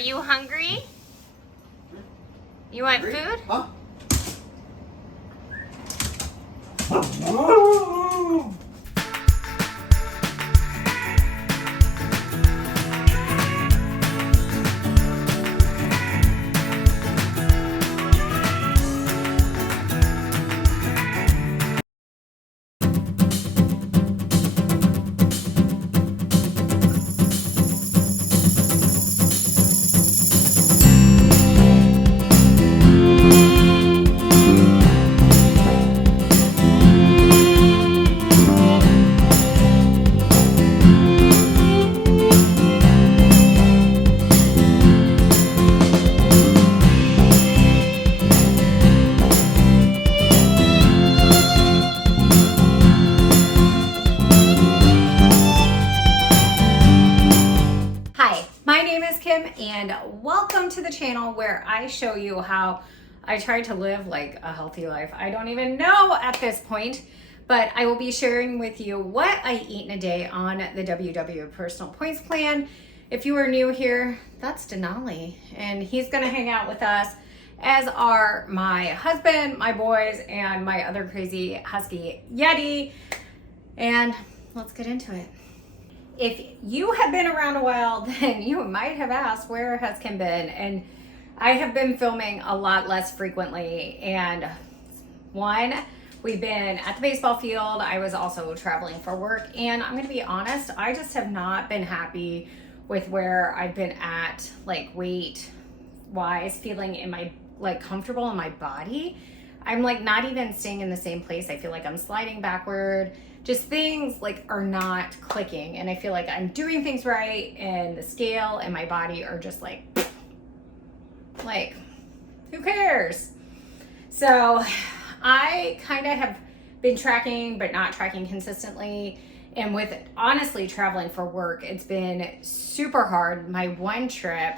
you hungry? You want food? Huh? Hi, my name is Kim and welcome to the channel where I show you how I try to live like a healthy life. I don't even know at this point, but I will be sharing with you what I eat in a day on the WW Personal Points Plan. If you are new here, that's Denali, and he's gonna hang out with us, as are my husband, my boys, and my other crazy husky Yeti. And let's get into it. If you have been around a while, then you might have asked, where has Kim been? And I have been filming a lot less frequently. And one, we've been at the baseball field. I was also traveling for work. And I'm gonna be honest, I just have not been happy with where I've been at, like weight wise, feeling in my, like comfortable in my body. I'm like not even staying in the same place. I feel like I'm sliding backward. Just things like are not clicking, and I feel like I'm doing things right, and the scale and my body are just like who cares? So I kind of have been tracking but not tracking consistently, and with honestly traveling for work, it's been super hard. My one trip,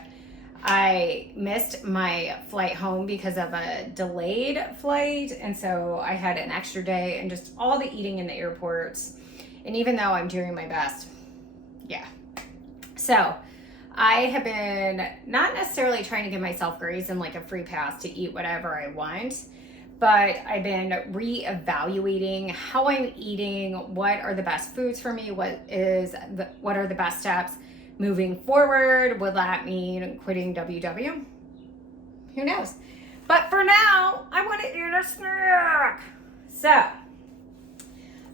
I missed my flight home because of a delayed flight. And so I had an extra day and just all the eating in the airports. And even though I'm doing my best, yeah. So I have been not necessarily trying to give myself grace and like a free pass to eat whatever I want, but I've been reevaluating how I'm eating, what are the best foods for me, what are the best steps moving forward. Will that mean quitting WW? Who knows? But for now, I want to eat a snack. So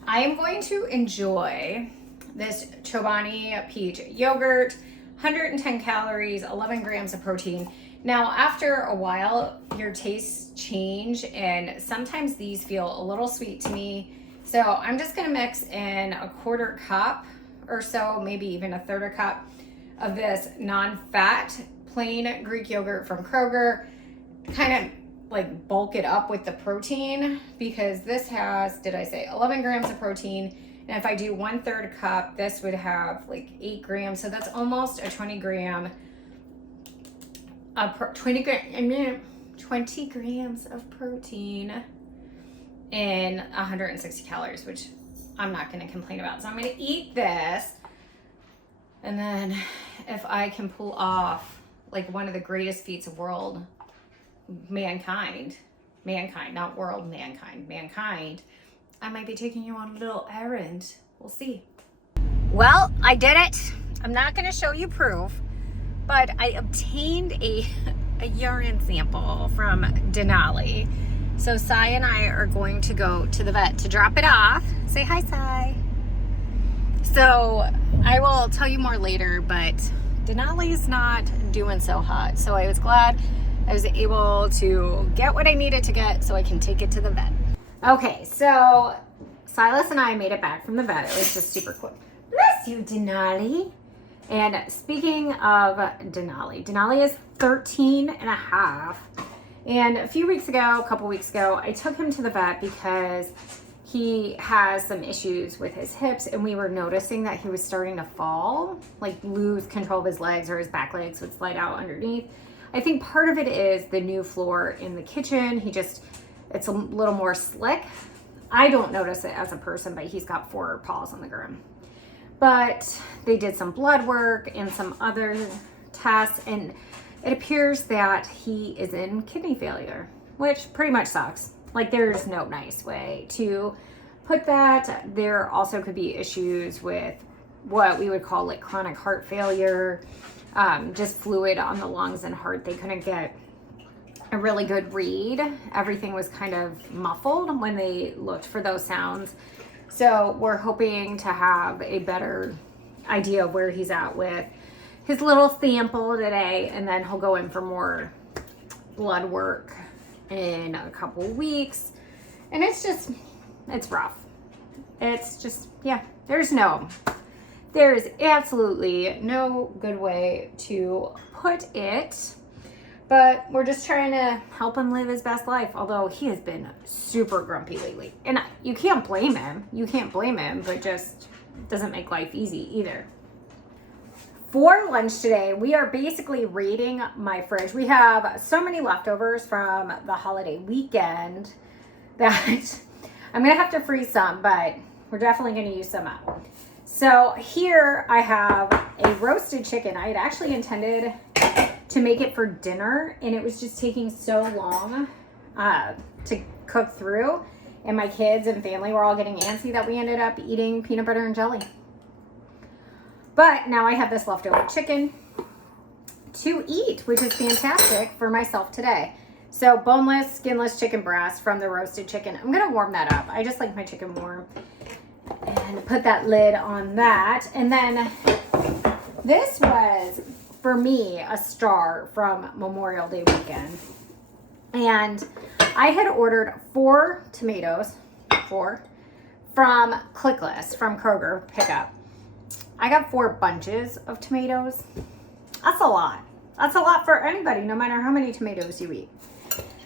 I am going to enjoy this Chobani peach yogurt, 110 calories, 11 grams of protein. Now, after a while, your tastes change, and sometimes these feel a little sweet to me. So I'm just gonna mix in a quarter cup or so, maybe even a third a cup of this non-fat plain Greek yogurt from Kroger. Kind of like bulk it up with the protein, because this has, did I say 11 grams of protein? And if I do 1/3 cup, this would have like 8 grams. So that's almost a 20 grams of protein in 160 calories, which I'm not going to complain about. So I'm going to eat this, and then if I can pull off like one of the greatest feats of mankind, not world, mankind, I might be taking you on a little errand. We'll see. Well, I did it. I'm not going to show you proof, but I obtained a urine sample from Denali. So Sai and I are going to go to the vet to drop it off. Say hi, Sai. So I will tell you more later, but Denali's not doing so hot. So I was glad I was able to get what I needed to get so I can take it to the vet. Okay, so Silas and I made it back from the vet. It was just super quick. Bless you, Denali. And speaking of Denali is 13 and a half. And a couple weeks ago, I took him to the vet because he has some issues with his hips, and we were noticing that he was starting to fall, like lose control of his legs, or his back legs would slide out underneath. I think part of it is the new floor in the kitchen. It's a little more slick. I don't notice it as a person, but he's got 4 paws on the ground. But they did some blood work and some other tests, and it appears that he is in kidney failure, which pretty much sucks. Like, there's no nice way to put that. There also could be issues with what we would call like chronic heart failure, just fluid on the lungs and heart. They couldn't get a really good read. Everything was kind of muffled when they looked for those sounds. So we're hoping to have a better idea of where he's at with his little sample today, and then he'll go in for more blood work in a couple weeks. And it's rough. It's just, yeah, there's absolutely no good way to put it, but we're just trying to help him live his best life, although he has been super grumpy lately. And you can't blame him. But just doesn't make life easy either. For lunch today, we are basically raiding my fridge. We have so many leftovers from the holiday weekend that I'm going to have to freeze some, but we're definitely going to use some up. So here I have a roasted chicken. I had actually intended to make it for dinner, and it was just taking so long to cook through. And my kids and family were all getting antsy that we ended up eating peanut butter and jelly. But now I have this leftover chicken to eat, which is fantastic for myself today. So boneless, skinless chicken breast from the roasted chicken. I'm going to warm that up. I just like my chicken warm. And put that lid on that. And then this was, for me, a star from Memorial Day weekend. And I had ordered 4 tomatoes, from Clicklist, from Kroger pickup. I got 4 bunches of tomatoes. That's a lot. That's a lot for anybody, no matter how many tomatoes you eat.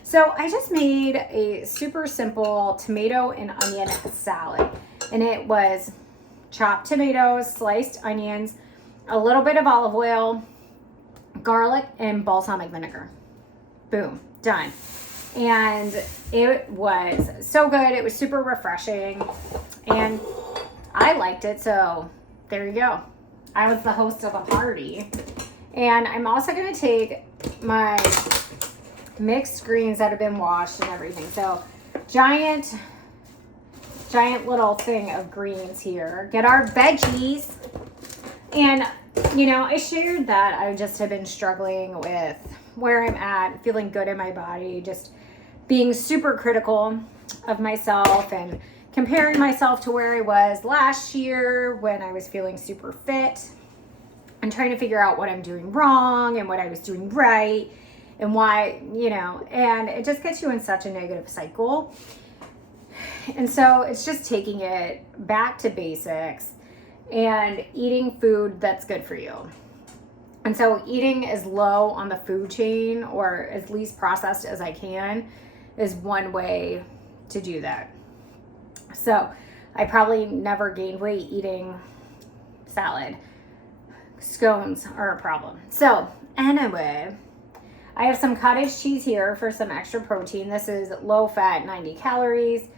So I just made a super simple tomato and onion salad. And it was chopped tomatoes, sliced onions, a little bit of olive oil, garlic, and balsamic vinegar. Boom, done. And it was so good. It was super refreshing. And I liked it, so there you go. I was the host of a party. And I'm also going to take my mixed greens that have been washed and everything. So giant little thing of greens here. Get our veggies. And, you know, I shared that I just have been struggling with where I'm at, feeling good in my body, just being super critical of myself and comparing myself to where I was last year when I was feeling super fit, and trying to figure out what I'm doing wrong and what I was doing right and why, you know, and it just gets you in such a negative cycle. And so it's just taking it back to basics and eating food that's good for you. And so eating as low on the food chain or as least processed as I can is one way to do that. So I probably never gained weight eating salad. Scones are a problem. So anyway, I have some cottage cheese here for some extra protein. This is low fat, 90 calories.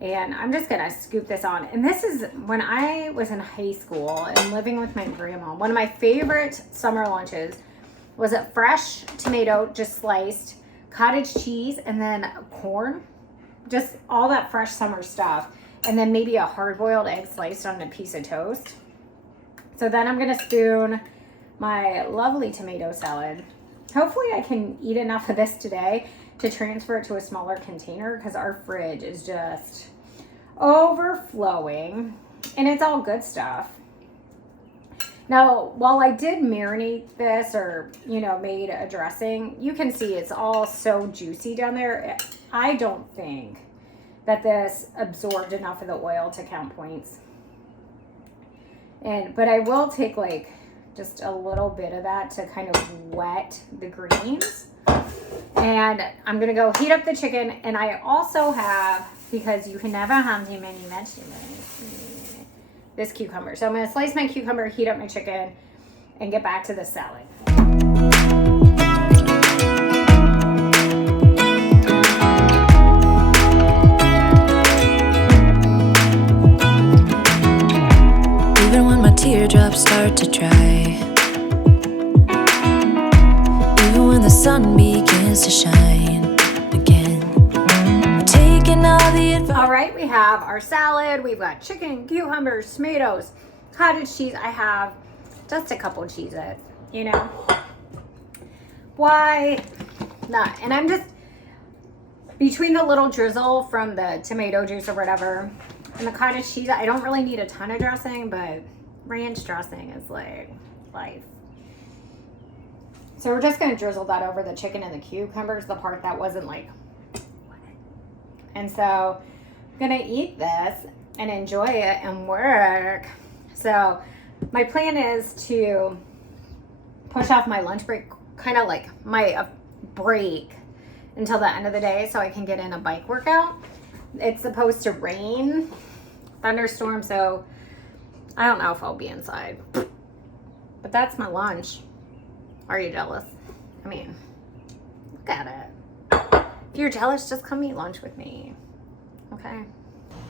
And I'm just going to scoop this on. And this is when I was in high school and living with my grandma. One of my favorite summer lunches was a fresh tomato, just sliced, cottage cheese, and then corn. Just all that fresh summer stuff. And then maybe a hard-boiled egg sliced on a piece of toast. So then I'm going to spoon my lovely tomato salad. Hopefully I can eat enough of this today to transfer it to a smaller container, because our fridge is just overflowing and it's all good stuff. Now, while I did marinate this or, you know, made a dressing, you can see it's all so juicy down there. I don't think that this absorbed enough of the oil to count points. But I will take like just a little bit of that to kind of wet the greens. And I'm going to go heat up the chicken. And I also have, because you can never have too many vegetables, this cucumber. So I'm going to slice my cucumber, heat up my chicken, and get back to the salad. Even when my teardrops start to dry, sun begins to shine again. Taking all the advice. All right, we have our salad. We've got chicken, cucumbers, tomatoes, cottage cheese. I have just a couple cheeses, you know. Why not? And I'm just, between the little drizzle from the tomato juice or whatever and the cottage cheese, I don't really need a ton of dressing, but ranch dressing is like life. So we're just going to drizzle that over the chicken and the cucumbers, the part that wasn't like, and so I'm going to eat this and enjoy it and work. So my plan is to push off my lunch break, kind of like my break, until the end of the day so I can get in a bike workout. It's supposed to rain, thunderstorm, so I don't know if I'll be inside. But that's my lunch. Are you jealous? I mean, look at it. If you're jealous, just come eat lunch with me. Okay?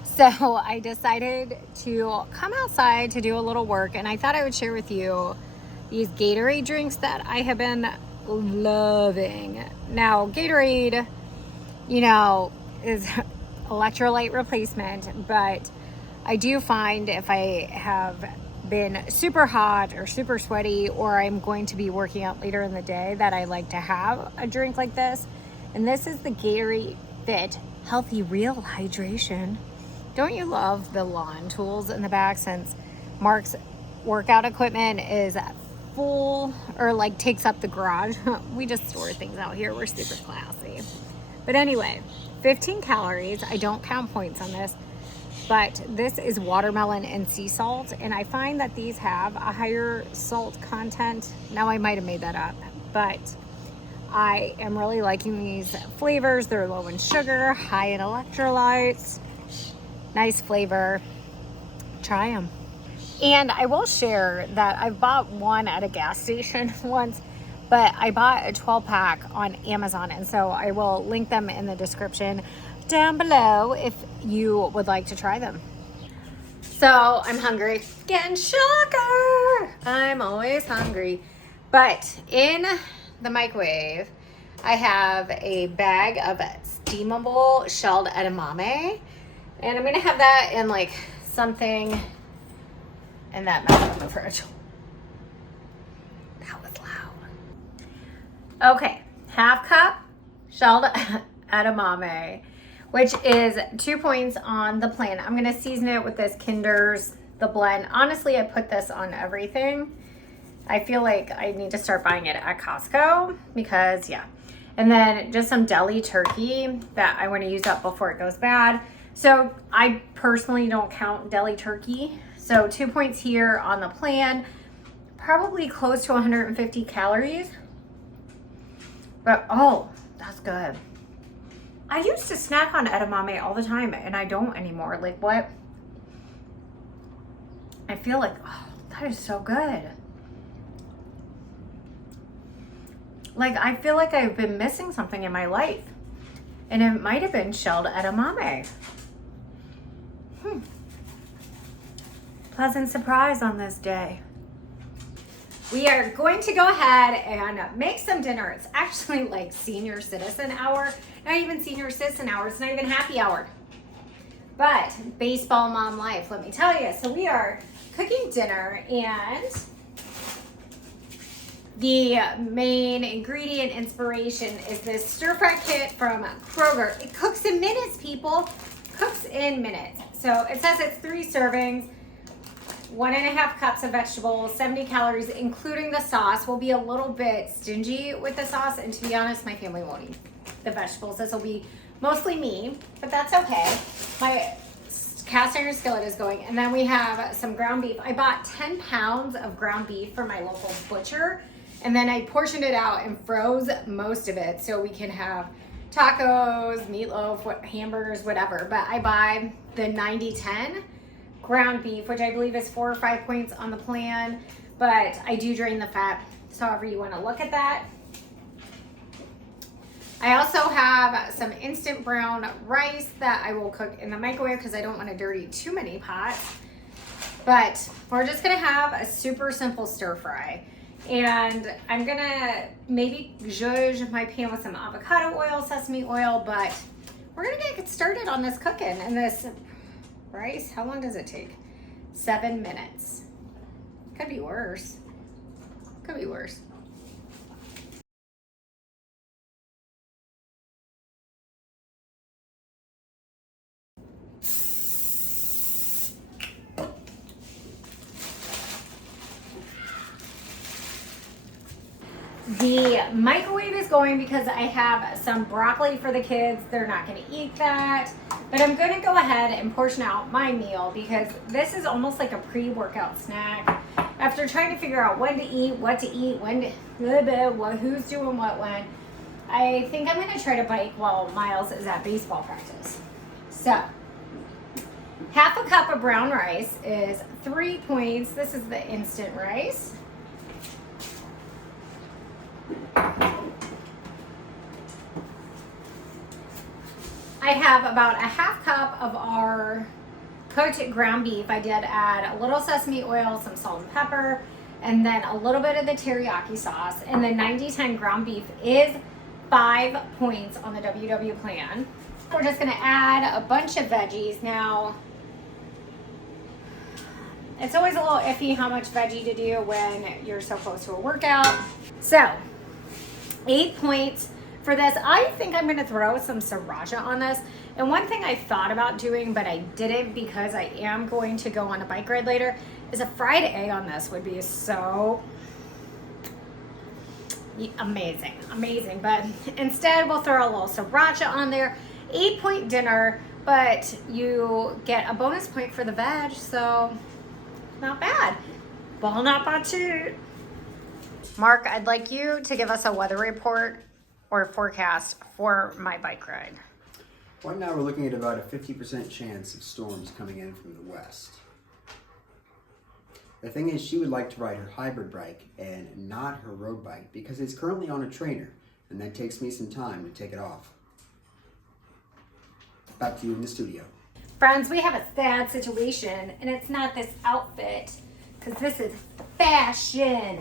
So I decided to come outside to do a little work, and I thought I would share with you these Gatorade drinks that I have been loving. Now, Gatorade, you know, is electrolyte replacement, but I do find if I have been super hot or super sweaty, or I'm going to be working out later in the day, that I like to have a drink like this. And this is the Gatorade Fit Healthy Real Hydration. Don't you love the lawn tools in the back, since Mark's workout equipment is full, or like takes up the garage. We just store things out here. We're super classy. But anyway, 15 calories. I don't count points on this, but this is watermelon and sea salt, and I find that these have a higher salt content. Now, I might have made that up, but I am really liking these flavors. They're low in sugar, high in electrolytes, nice flavor. Try them. And I will share that I've bought one at a gas station once, but I bought a 12-pack on Amazon, and so I will link them in the description down below if you would like to try them. So I'm hungry. Getting sugar. I'm always hungry. But in the microwave, I have a bag of steamable shelled edamame, and I'm gonna have that in like something in that mouth in the fridge. That was loud. Okay, half cup shelled edamame, which is 2 points on the plan. I'm gonna season it with this Kinder's The Blend. Honestly, I put this on everything. I feel like I need to start buying it at Costco because, yeah. And then just some deli turkey that I want to use up before it goes bad. So I personally don't count deli turkey. So 2 points here on the plan. Probably close to 150 calories. But, oh, that's good. I used to snack on edamame all the time, and I don't anymore. Like, what? I feel like, oh, that is so good. Like, I feel like I've been missing something in my life. And it might have been shelled edamame. Pleasant surprise on this day. We are going to go ahead and make some dinner. It's actually like senior citizen hour. Not even senior citizen hour. It's not even happy hour. But baseball mom life, let me tell you. So we are cooking dinner, and the main ingredient inspiration is this stir fry kit from Kroger. It cooks in minutes, people. Cooks in minutes. So it says it's 3 servings. 1.5 cups of vegetables, 70 calories, including the sauce. We'll be a little bit stingy with the sauce, and to be honest, my family won't eat the vegetables. This will be mostly me, but that's okay. My cast iron skillet is going, and then we have some ground beef. I bought 10 pounds of ground beef from my local butcher, and then I portioned it out and froze most of it so we can have tacos, meatloaf, hamburgers, whatever. But I buy the 90-10 ground beef, which I believe is 4 or 5 points on the plan, but I do drain the fat, so however you want to look at that. I also have some instant brown rice that I will cook in the microwave because I don't want to dirty too many pots. But we're just gonna have a super simple stir fry. And I'm gonna maybe zhuzh my pan with some avocado oil, sesame oil, but we're gonna get started on this cooking. And this rice, how long does it take? 7 minutes. Could be worse. Could be worse. The microwave is going because I have some broccoli for the kids. They're not going to eat that. But I'm going to go ahead and portion out my meal because this is almost like a pre-workout snack. After trying to figure out when to eat, what to eat, when to, who's doing what when, I think I'm going to try to bike while Miles is at baseball practice. So, half a cup of brown rice is 3 points. This is the instant rice. I have about a half cup of our cooked ground beef. I did add a little sesame oil, some salt and pepper, and then a little bit of the teriyaki sauce. And the 90-10 ground beef is 5 points on the WW plan. We're just gonna add a bunch of veggies. Now, it's always a little iffy how much veggie to do when you're so close to a workout. So, 8 points for this. I think I'm gonna throw some sriracha on this. And one thing I thought about doing, but I didn't because I am going to go on a bike ride later, is a fried egg on this would be so amazing, amazing. But instead we'll throw a little sriracha on there. 8-point dinner, but you get a bonus point for the veg, so not bad. Ball not bad too. Mark, I'd like you to give us a weather report or forecast for my bike ride. Right now we're looking at about a 50% chance of storms coming in from the west. The thing is, she would like to ride her hybrid bike and not her road bike because it's currently on a trainer, and that takes me some time to take it off. Back to you in the studio. Friends, we have a sad situation, and it's not this outfit, because this is fashion.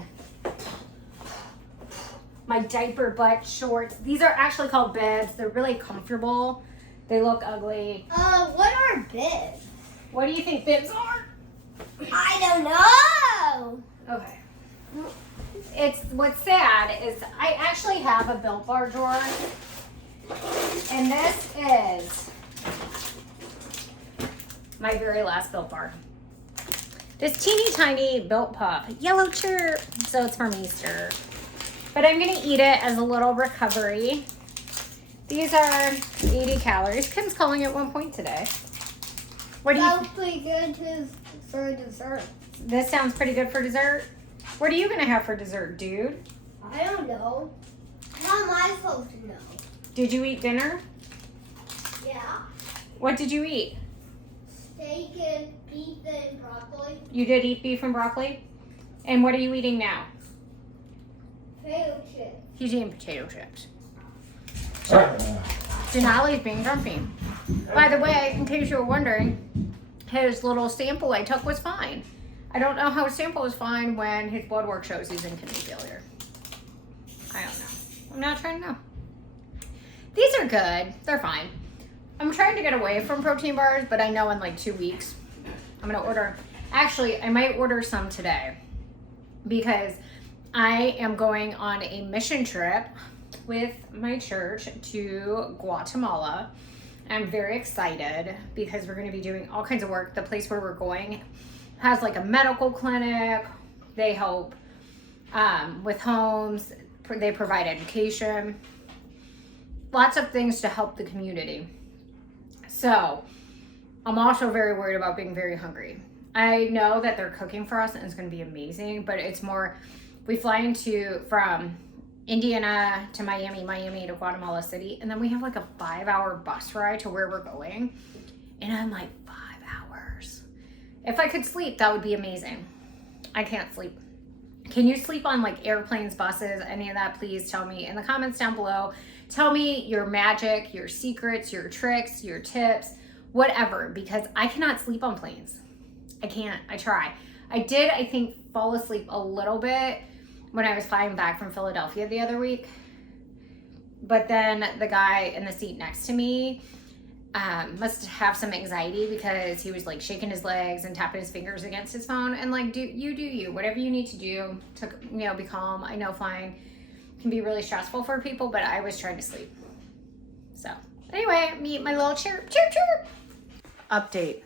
My diaper butt shorts. These are actually called bibs. They're really comfortable. They look ugly. What are bibs? What do you think bibs are? I don't know. Okay. It's what's sad is I actually have a Built Bar drawer, and this is my very last Built Bar. This teeny tiny Built Puff, yellow chirp, so it's from Easter. But I'm gonna eat it as a little recovery. These are 80 calories. Kim's calling it 1 point today. What do you? Sounds pretty good for dessert. This sounds pretty good for dessert. What are you gonna have for dessert, dude? I don't know. How am I supposed to know? Did you eat dinner? Yeah. What did you eat? Steak and beef and broccoli. You did eat beef and broccoli? And what are you eating now? Potato chips. He's eating potato chips. Denali's being grumpy. By the way, in case you were wondering, his little sample I took was fine. I don't know how a sample is fine when his blood work shows he's in kidney failure. I don't know. I'm not trying to know. These are good. They're fine. I'm trying to get away from protein bars, but I know in like 2 weeks I'm gonna order. Actually, I might order some today because I am going on a mission trip with my church to Guatemala. I'm very excited because we're going to be doing all kinds of work. The place where we're going has like a medical clinic. They help with homes. They provide education. Lots of things to help the community. So I'm also very worried about being very hungry. I know that they're cooking for us and it's going to be amazing, but it's more, we fly from Indiana to Miami, Miami to Guatemala City, and then we have like a 5-hour bus ride to where we're going. And I'm like, 5 hours. If I could sleep, that would be amazing. I can't sleep. Can you sleep on like airplanes, buses, any of that? Please tell me in the comments down below. Tell me your magic, your secrets, your tricks, your tips, whatever, because I cannot sleep on planes. I can't. I try. I did, I think, fall asleep a little bit when I was flying back from Philadelphia the other week. But then the guy in the seat next to me must have some anxiety because he was like shaking his legs and tapping his fingers against his phone. And like, do you, whatever you need to do to, you know, be calm. I know flying can be really stressful for people, but I was trying to sleep. So anyway, meet my little chirp, chirp, chirp. Update.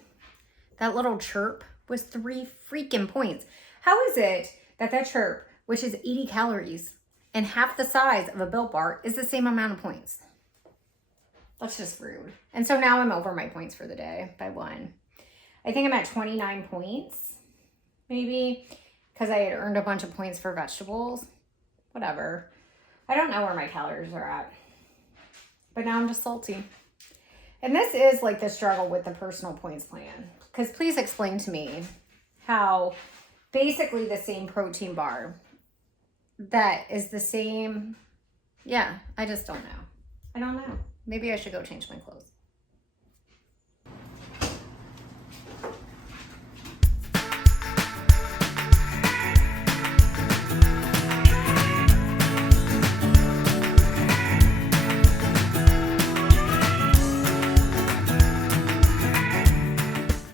That little chirp was 3 freaking points. How is it that that chirp, which is 80 calories and half the size of a Built Bar, is the same amount of points? That's just rude. And so now I'm over my points for the day by 1. I think I'm at 29 points, maybe, because I had earned a bunch of points for vegetables. Whatever. I don't know where my calories are at. But now I'm just salty. And this is like the struggle with the personal points plan. Because please explain to me how basically the same protein bar that is the same. Yeah, I just don't know. I don't know. Maybe I should go change my clothes.